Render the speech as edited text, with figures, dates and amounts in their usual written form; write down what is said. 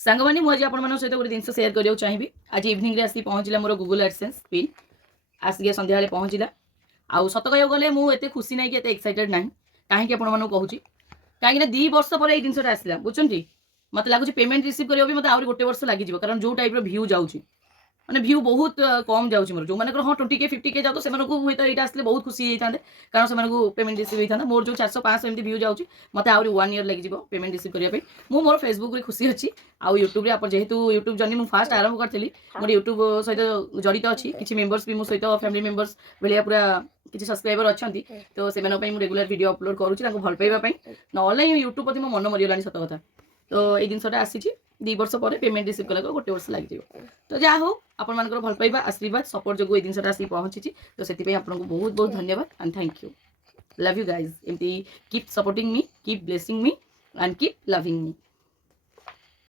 सांगवानी मुझे आपण सहित गोटे जिन सेयार करने चाहिए आज इवनिंग आसी पहुँचला मोर गूगल एडसेंस पिन आसिक सन्ध्या पहुँचला आउ सत कह गले मुझे खुशी ना कि एक्साइटेड ना कहीं आपको कहूँ कहीं 2 वर्ष पर यह जिनसा आसला बुझुं मत लगुच पेमेंट रिसीव करा भी मतलब गोटे वर्ष लगे कारण जो टाइप व्यू जाऊँगी मैंने व्यू बहुत कम जाऊँगी मोर जो मैंने हाँ 20K 50K जाऊ से हूँ यहाँ आसले बहुत खुशी होता कारण से पेमेंट रिसीव होता मोर जो 400-500 एमती व्यू जाऊँगी मत आहरी 1 ईयर लगे पेमेंट रिसीव करने मुझे मोर फेसबुक रे खुशी अच्छी आउ यूट्यूब आप जेहेतु यूट्यूब जर्नी मुझे फास्ट आरंभ करी मोर यूट्यूब सहित जड़ित अच्छी किसी मेम्बर्स भी मो सहित फैमिली मेम्बर्स भाया पूरा किसी सब्सक्राइबर अच्छा तो से रेगुलर वीडियो अपलोड करुँच भल पाइबापी ना यूट्यूब प्रति मो मन मरीगलानी सत कथा तो ये जिनसा आसी 2 वर्ष पर पेमेंट रिसीव कला गोटे वर्ष लगे तो जहाँ हो आपण मानकर भल पाइबा आशीर्वाद सपोर्ट जो ये जिनसा आसी पहुँची तो से आपको बहुत बहुत धन्यवाद and thank you love you guys एमती keep supporting me keep blessing me and keep loving me.